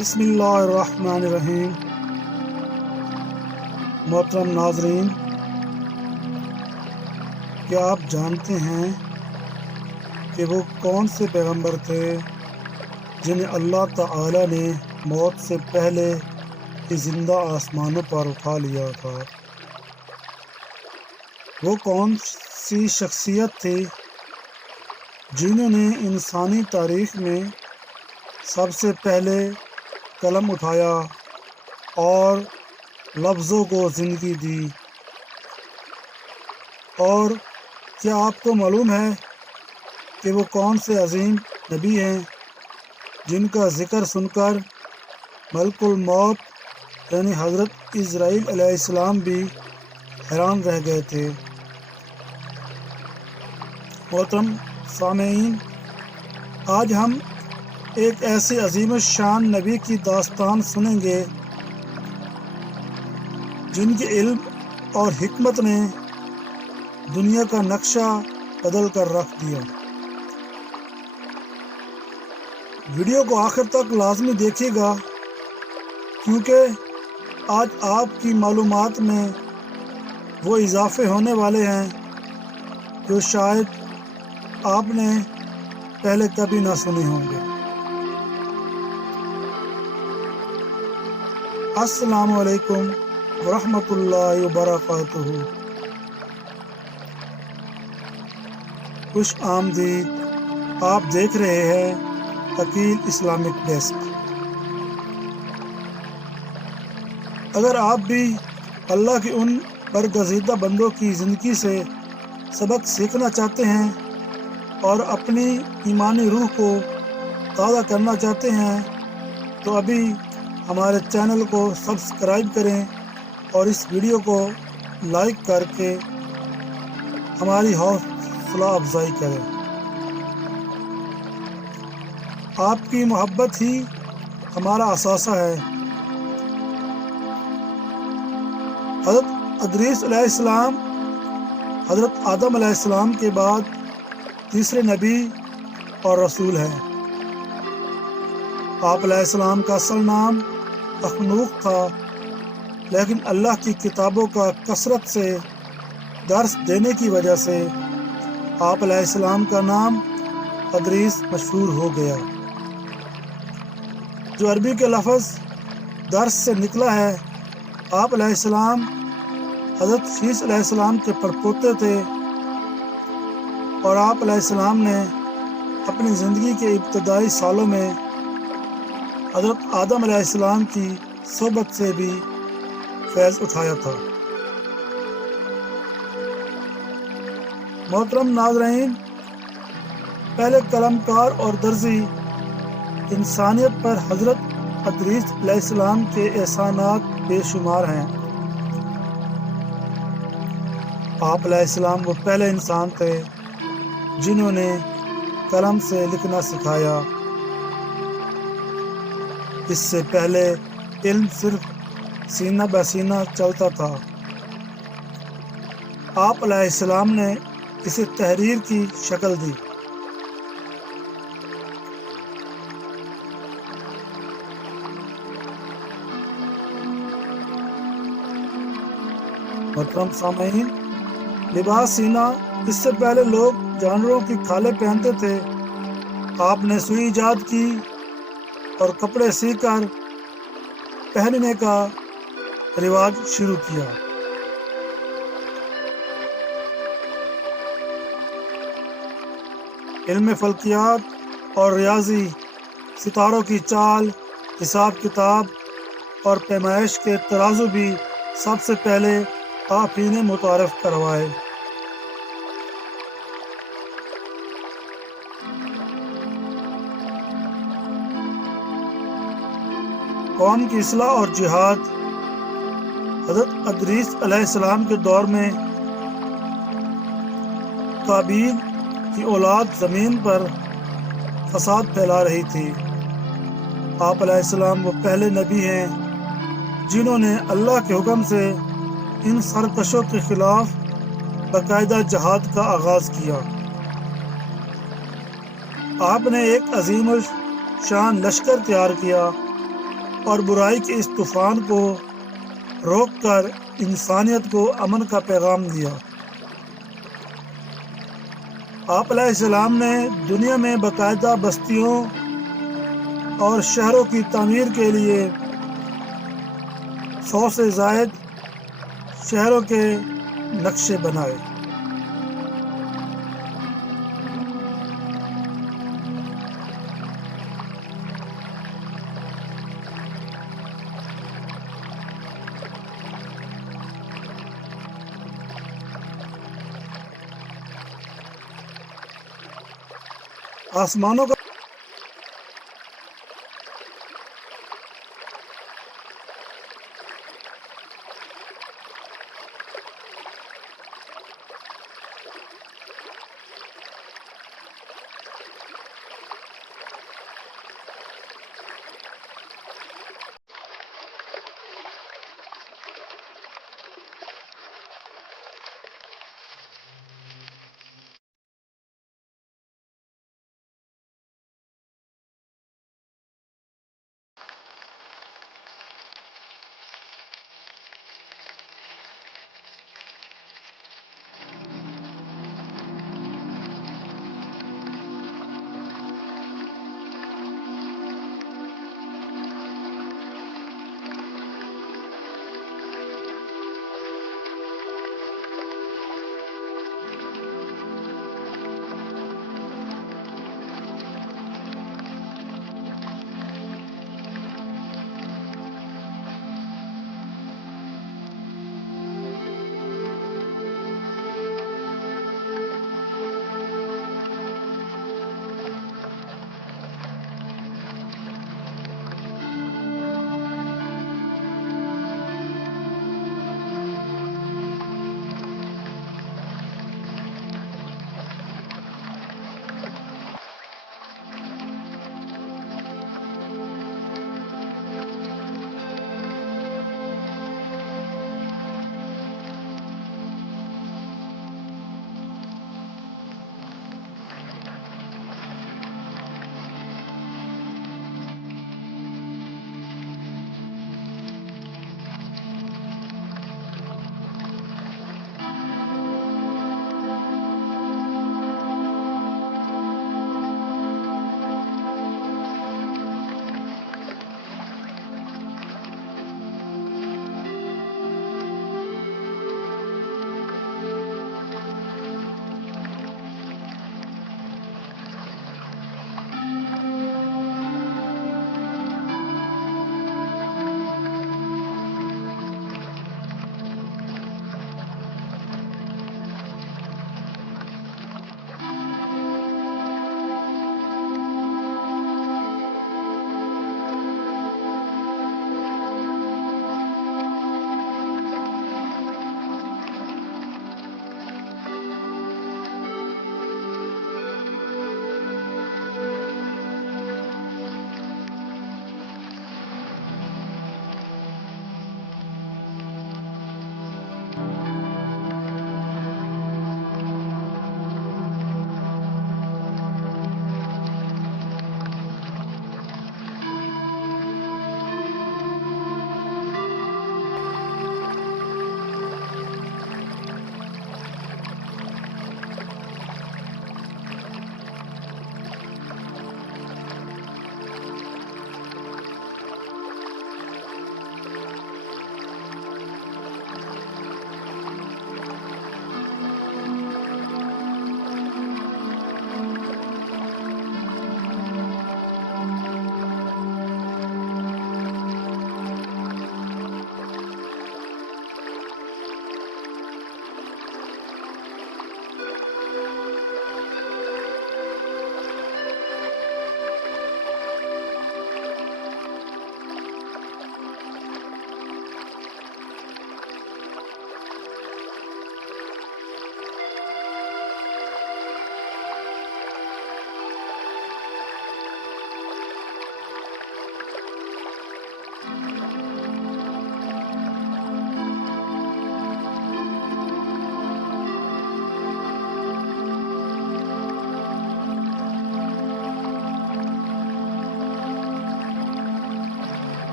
بسم اللہ الرحمن الرحیم۔ محترم ناظرین، کیا آپ جانتے ہیں کہ وہ کون سے پیغمبر تھے جنہیں اللہ تعالی نے موت سے پہلے ہی زندہ آسمانوں پر اٹھا لیا تھا؟ وہ کون سی شخصیت تھی جنہوں نے انسانی تاریخ میں سب سے پہلے قلم اٹھایا اور لفظوں کو زندگی دی؟ اور کیا آپ کو معلوم ہے کہ وہ کون سے عظیم نبی ہیں جن کا ذکر سن کر ملک الموت یعنی حضرت اسرائیل علیہ السلام بھی حیران رہ گئے تھے؟ محترم سامعین، آج ہم ایک ایسے عظیم الشان نبی کی داستان سنیں گے جن کے علم اور حکمت نے دنیا کا نقشہ بدل کر رکھ دیا۔ ویڈیو کو آخر تک لازمی دیکھیے گا، کیونکہ آج آپ کی معلومات میں وہ اضافے ہونے والے ہیں جو شاید آپ نے پہلے کبھی نہ سنے ہوں گے۔ السلام علیکم ورحمۃ اللہ وبرکاتہ۔ خوش آمدید، آپ دیکھ رہے ہیں عقیل اسلامک ڈیسک۔ اگر آپ بھی اللہ کے ان برگزیدہ بندوں کی زندگی سے سبق سیکھنا چاہتے ہیں اور اپنی ایمانی روح کو تازہ کرنا چاہتے ہیں تو ابھی ہمارے چینل کو سبسکرائب کریں اور اس ویڈیو کو لائک کر کے ہماری حوصلہ افزائی کریں۔ آپ کی محبت ہی ہمارا اثاثہ ہے۔ حضرت ادریس علیہ السلام حضرت آدم علیہ السلام کے بعد تیسرے نبی اور رسول ہیں۔ آپ علیہ السلام کا اصل نام اخنوخ تھا، لیکن اللہ کی کتابوں کا کثرت سے درس دینے کی وجہ سے آپ علیہ السلام کا نام ادریس مشہور ہو گیا، جو عربی کے لفظ درس سے نکلا ہے۔ آپ علیہ السلام حضرت شیس علیہ السلام کے پڑپوتے تھے، اور آپ علیہ السلام نے اپنی زندگی کے ابتدائی سالوں میں حضرت آدم علیہ السلام کی صحبت سے بھی فیض اٹھایا تھا۔ محترم ناظرین، پہلے قلم کار اور درزی انسانیت پر حضرت ادریس علیہ السلام کے احسانات بے شمار ہیں۔ آپ علیہ السلام وہ پہلے انسان تھے جنہوں نے قلم سے لکھنا سکھایا۔ اس سے پہلے علم صرف سینہ بہ سینہ چلتا تھا۔ آپ علیہ السلام نے اسے تحریر کی شکل دی۔ محترم سامعین، لباس سینا، اس سے پہلے لوگ جانوروں کی کھالیں پہنتے تھے۔ آپ نے سوئی ایجاد کی اور کپڑے سی کر پہننے کا رواج شروع کیا۔ علم فلکیات اور ریاضی، ستاروں کی چال، حساب کتاب اور پیمائش کے ترازو بھی سب سے پہلے آپ ہی نے متعارف کروائے۔ قوم کی اصلاح اور جہاد، حضرت ادریس علیہ السلام کے دور میں قابیل کی اولاد زمین پر فساد پھیلا رہی تھی۔ آپ علیہ السلام وہ پہلے نبی ہیں جنہوں نے اللہ کے حکم سے ان سرکشوں کے خلاف باقاعدہ جہاد کا آغاز کیا۔ آپ نے ایک عظیم الشان لشکر تیار کیا اور برائی کے اس طوفان کو روک کر انسانیت کو امن کا پیغام دیا۔ آپ علیہ السلام نے دنیا میں باقاعدہ بستیوں اور شہروں کی تعمیر کے لیے 100 سے زائد شہروں کے نقشے بنائے۔ آسمانوں کا